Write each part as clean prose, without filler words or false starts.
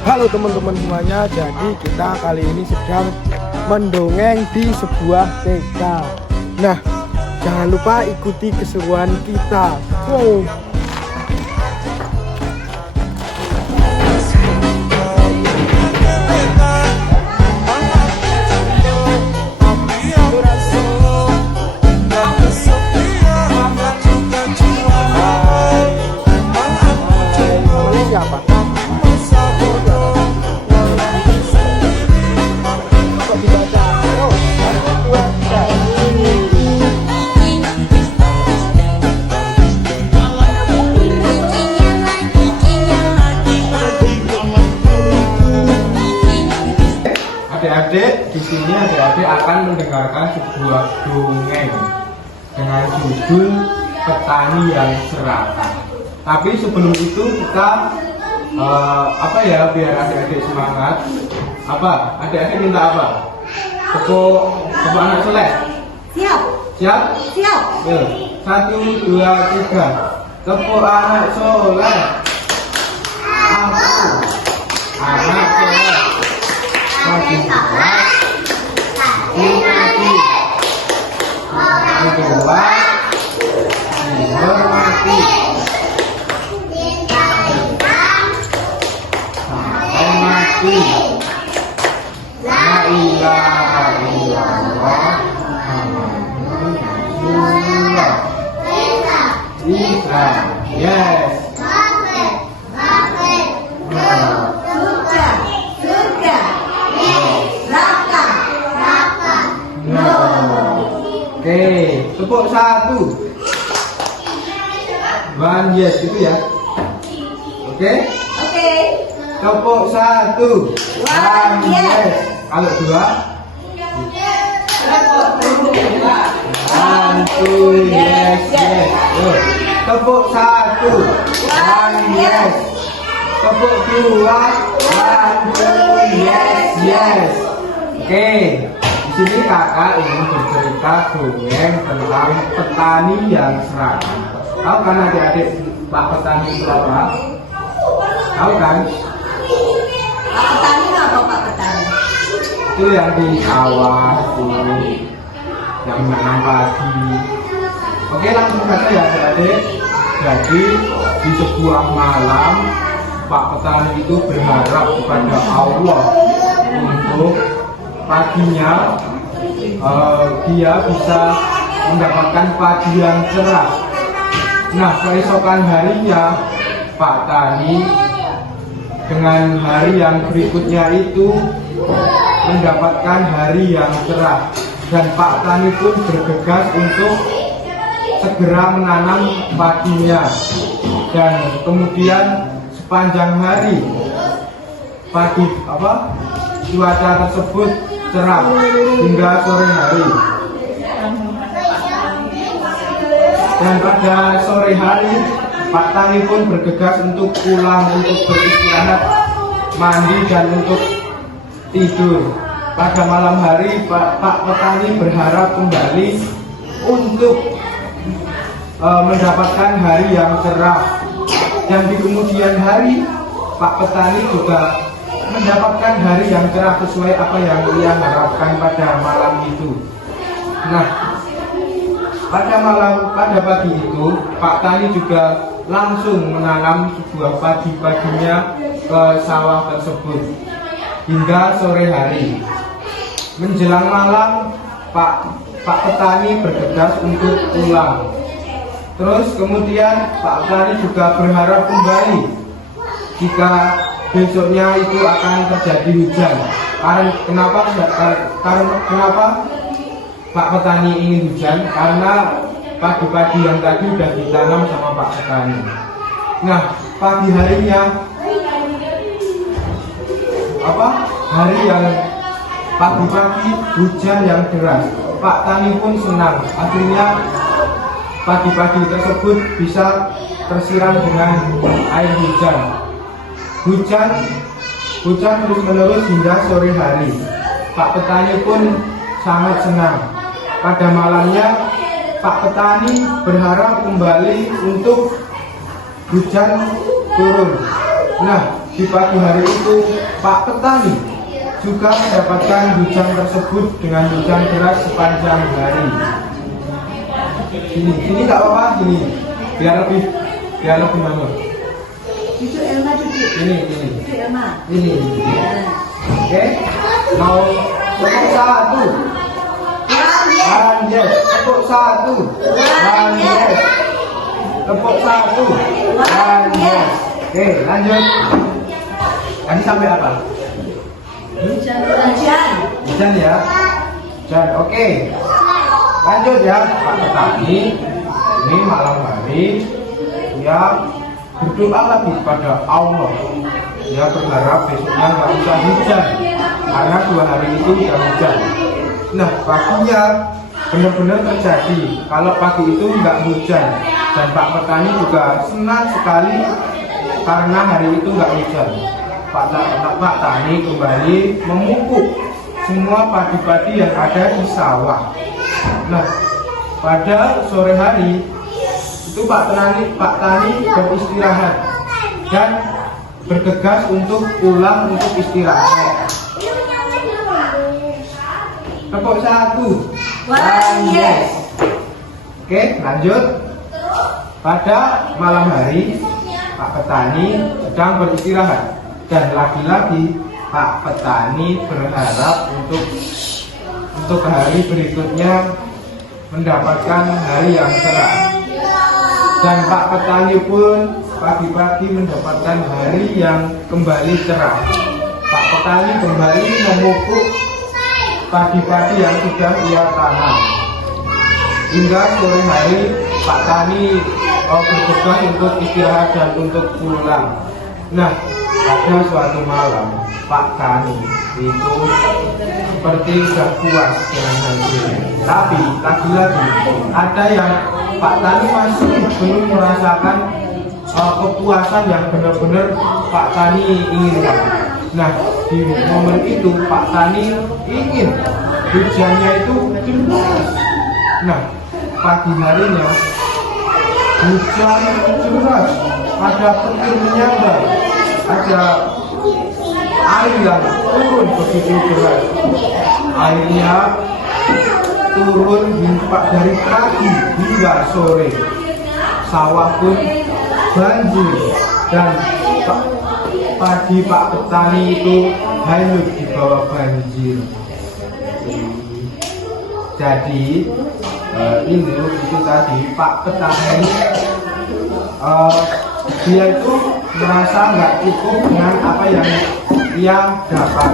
Halo teman-teman semuanya, jadi kita kali ini sedang mendongeng di sebuah TK. Nah, jangan lupa ikuti keseruan kita. Siapa? Adik-adik, di sini adik-adik akan mendengarkan sebuah dongeng dengan judul Petani yang Serakah. Tapi sebelum itu kita biar adik-adik semangat. Adik-adik minta apa? Tepuk anak soleh. Siap. Siap? Siap. 1, 2, 3. Tepuk anak soleh. Aku anak soleh. Maju buat, dihormati, kedua, dihormati, sampai mati. La ilaha illallah Muhammadur Rasulullah. Islam, yes. Oke, tepuk 1. 1, yes, gitu ya. Oke? Oke. Tepuk 1. 1, yes. Kalau 2? 1, yes, yes. Tepuk 1. 1, yes. Tepuk 2. 1, yes, yes. Oke. Di sini kakak ingin bercerita dongeng tentang petani yang serakah. Tahu kan adik-adik Pak Petani itu apa? Tahu kan? Pak Petani apa Pak Petani? Itu yang di sawah itu, yang menanam padi. Oke, langsung saja ya adik-adik. Jadi di sebuah malam Pak Petani itu berharap kepada Allah untuk paginya dia bisa mendapatkan padi yang cerah. Nah, keesokan harinya Pak Tani dengan hari yang berikutnya itu mendapatkan hari yang cerah, dan Pak Tani pun bergegas untuk segera menanam padinya. Dan kemudian sepanjang hari cuaca tersebut cerah hingga sore hari. Dan pada sore hari Pak Tani pun bergegas untuk pulang, untuk beristirahat, mandi dan untuk tidur. Pada malam hari Pak Petani berharap kembali untuk mendapatkan hari yang cerah. Dan di kemudian hari Pak Petani juga mendapatkan hari yang cerah sesuai apa yang ia harapkan pada malam itu. Nah, pada pagi itu Pak Tani juga langsung menanam sebuah padi-padinya ke sawah tersebut hingga sore hari. Menjelang malam Pak Petani bergegas untuk pulang. Terus kemudian Pak Petani juga berharap kembali jika besoknya itu akan terjadi hujan. Kenapa Pak Petani ingin hujan? Karena padi-padi yang tadi sudah ditanam sama Pak Petani. Nah, pagi harinya hari yang pagi-pagi hujan yang deras. Pak Tani pun senang. Akhirnya padi-padi tersebut bisa tersiram dengan air hujan. Hujan terus-menerus hingga sore hari. Pak Petani pun sangat senang. Pada malamnya Pak Petani berharap kembali untuk hujan turun. Nah, di pagi hari itu Pak Petani juga mendapatkan hujan tersebut dengan hujan deras sepanjang hari. Sini nggak apa-apa, sini biar lebih manut. Cucu Elma cucu. Ini. Cucu Elma. Ini. Oke, mau tepuk satu. Yes. Tepuk satu. Yes. Tepuk satu. Yes. Oke, lanjut. Tadi sampai apa? Hujan. Hujan ya. Hujan. Oke. Lanjut ya, Pak Petani. Ini malam hari dia berdoa lagi pada Allah. Dia berharap besoknya nggak usah hujan karena 2 hari itu udah hujan. Nah, paginya benar-benar terjadi kalau pagi itu nggak hujan, dan Pak Petani juga senang sekali karena hari itu nggak hujan. Pak Tani kembali memupuk semua padi-padi yang ada di sawah. Nah, pada sore hari itu Pak Tani beristirahat dan bergegas untuk pulang untuk istirahat. Tepuk satu. Yes. Oke, lanjut. Pada malam hari Pak Petani sedang beristirahat dan lagi-lagi Pak Petani berharap untuk hari berikutnya mendapatkan hari yang cerah. Dan Pak Petani pun pagi-pagi mendapatkan hari yang kembali cerah. Pak Petani kembali memupuk padi-padi yang sudah ia tanam. Hingga sore hari Pak Tani bergegas untuk istirahat dan untuk pulang. Nah, pada suatu malam Pak Tani itu seperti sudah puas dengan hasilnya. Tapi lagi-lagi ada yang Pak Tani masih belum merasakan kepuasan yang benar-benar Pak Tani inginkan. Nah, di momen itu Pak Tani ingin hujannya itu deras. Nah, pagi harinya hujan deras, ada petir menyambar, ada air yang turun begitu deras. Airnya turun dari pagi hingga sore. Sawah pun banjir dan padi Pak Petani itu hanyut di bawah banjir. Jadi ini itu tadi Pak Petani dia itu merasa nggak cukup dengan apa yang dia dapat.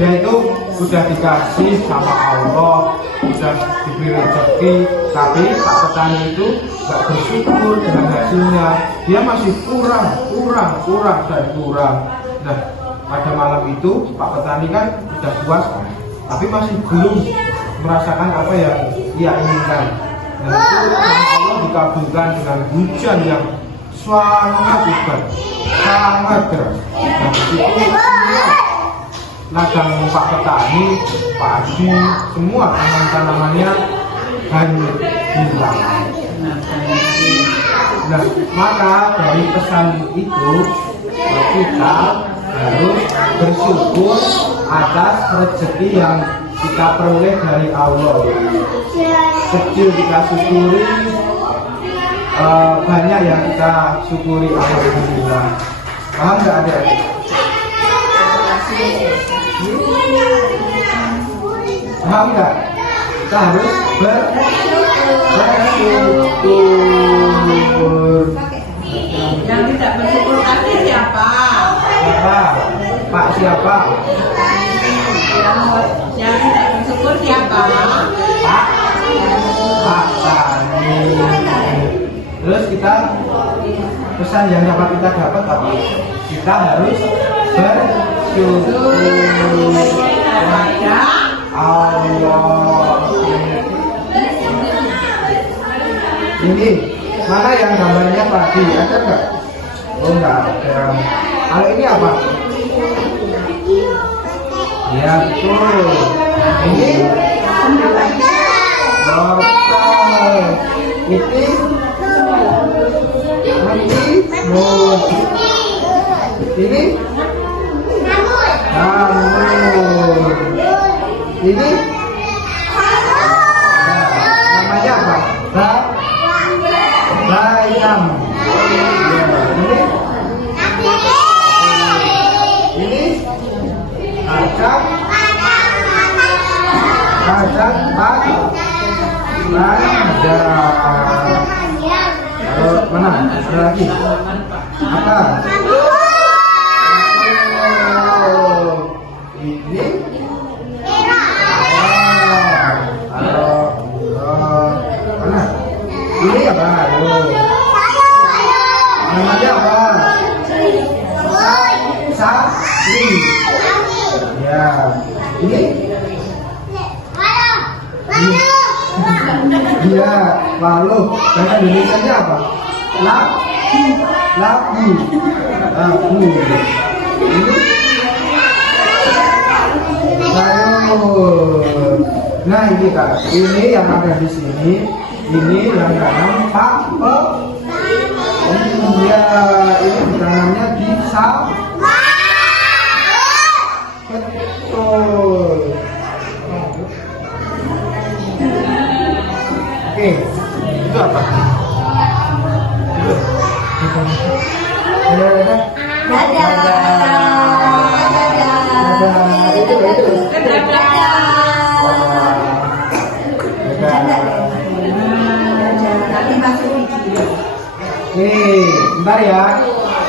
Dia itu sudah dikasih sama Allah, sudah diberi rezeki, tapi Pak Petani itu nggak bersyukur dengan hasilnya. Dia masih kurang. Nah, pada malam itu Pak Petani kan sudah puas, tapi masih belum merasakan apa yang ia inginkan. Dan itu Allah dikabulkan dengan hujan yang sangat lebat, sangat deras. Nah, itu ladang Pak Petani, padi, semua tanaman-tanamannya hanyut hilang. Nah, maka dari pesan itu kita harus bersyukur atas rezeki yang kita peroleh dari Allah. Kecil kita syukuri, banyak yang kita syukuri, alhamdulillah. Paham nggak ada? Paham nggak? Kita harus bersyukur. Yang tidak bersyukur tadi siapa? Pak siapa? Yang tidak bersyukur siapa? Pak Tani. Terus kita pesan yang dapat kita dapat apa? Kita harus bersyukur kepada Allah. Ini mana yang gambarnya padi? Ada nggak? Oh nggak ada. Kalau ini apa? Ya betul. Ini wortel. Ini Ini? Namun. Ini? Namanya apa? Bayam. Ini? Kacang. Kacang mana? Ada lagi? Apa? Ini? Mana? Ini apa? Namanya apa? Sawi. Ya. Ini? Iya, lalu bahasa Indonesia apa? Labu. Ini sayur. Nah ini kak, ini yang ada di sini, ini yang tanam iya, ini ditanamnya di betul. Oke, itu apa? Nih, bentar ya,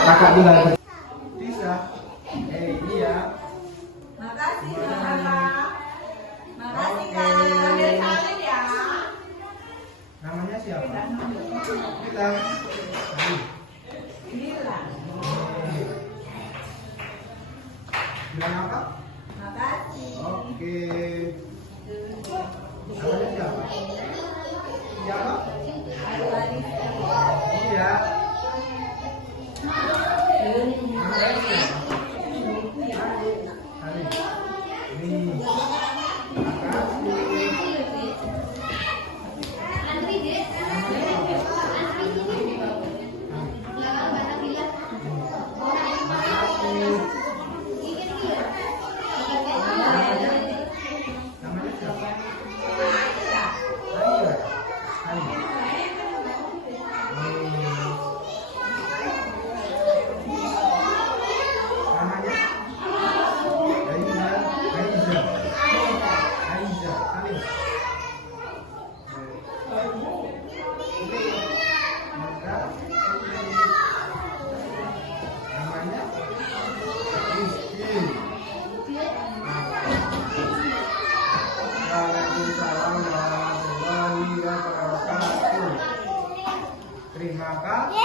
kakak bilang bisa. Ini ya. Makasih Kak. Makasih Kak. Ambil salin ya. Namanya siapa? Kita. Bilang apa? Makasih. Oke. Namanya siapa? Siapa? Iya. Namanya siapa? Hari. Nih. Makasih. Terima kasih.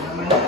Namanya.